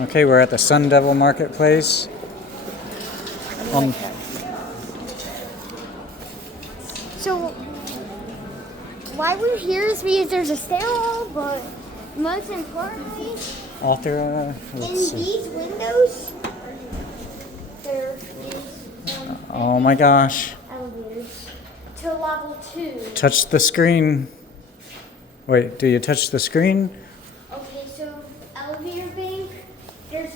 Okay, we're at the Sun Devil Marketplace. So, why we're here is because there's a sale, but most importantly, Author, in let's see. these windows, there is Oh my gosh. elevators to level 2. Touch the screen. Wait, do you touch the screen? Okay, so elevator bank, there's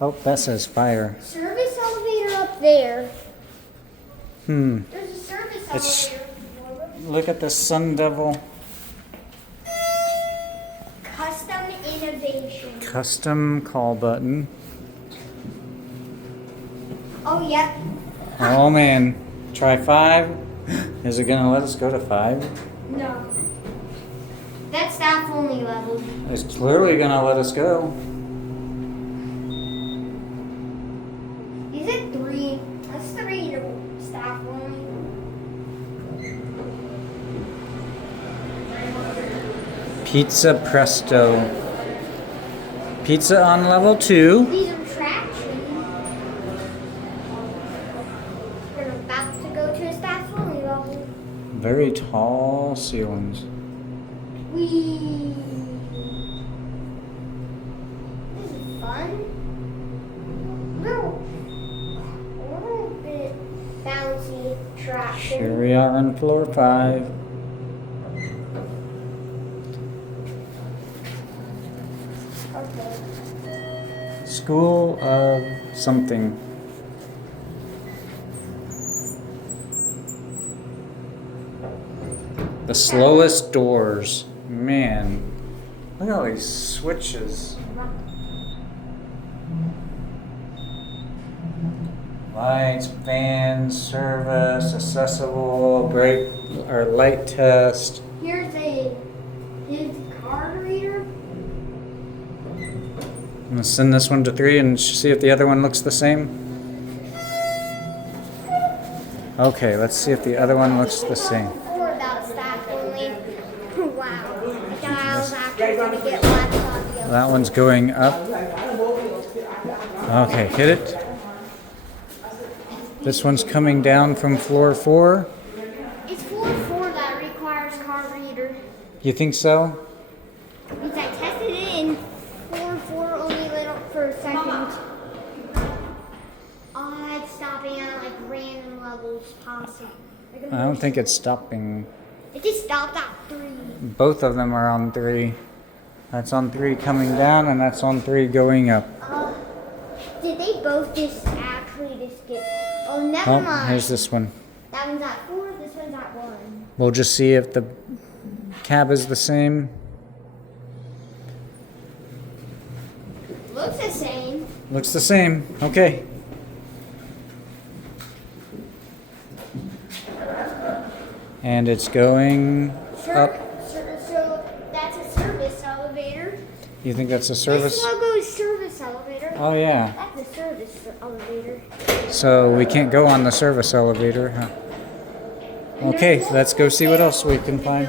Oh, that says fire. service elevator up there. Hmm. There's a service It's- elevator. Look at the Sun Devil. Custom innovation. Custom call button. Oh, yep. Oh man. Try 5. Is it gonna let us go to 5? No. That's staff only level. It's clearly gonna let us go. Is it 3? That's 3 to staff only. Pizza Presto. Pizza on level 2. These are attractions. We're about to go to a staff only level. Very tall ceilings. Whee! This is fun. A little bit bouncy attraction. Here we are on floor 5. Okay. School of something. The slowest doors. Man. Look at all these switches. Lights, fans, service, accessible, brake or light test. Here's his card reader. I'm gonna send this one to 3 and see if the other one looks the same. Okay, let's see if the other one looks the same. Or about staff only. Wow. I thought I was actually going to get laptop. That one's going up. Okay, hit it. This one's coming down from floor 4. It's floor 4 that requires card reader. You think so? Because I tested it in floor 4 only little for a second. It's stopping at like random levels possible. I don't think it's stopping. It just stopped at 3. Both of them are on 3. That's on 3 coming down, and that's on 3 going up. Did they both just actually just get... Oh, never Oh, mind. here's this one. That one's at 4, this one's at 1. We'll just see if the cab is the same. Looks the same. Looks the same. Okay. And it's going up. So that's a service elevator. You think that's a service? This logo is service elevator. Oh yeah. That's a service elevator. So we can't go on the service elevator, huh? Okay, let's go see what else we can find.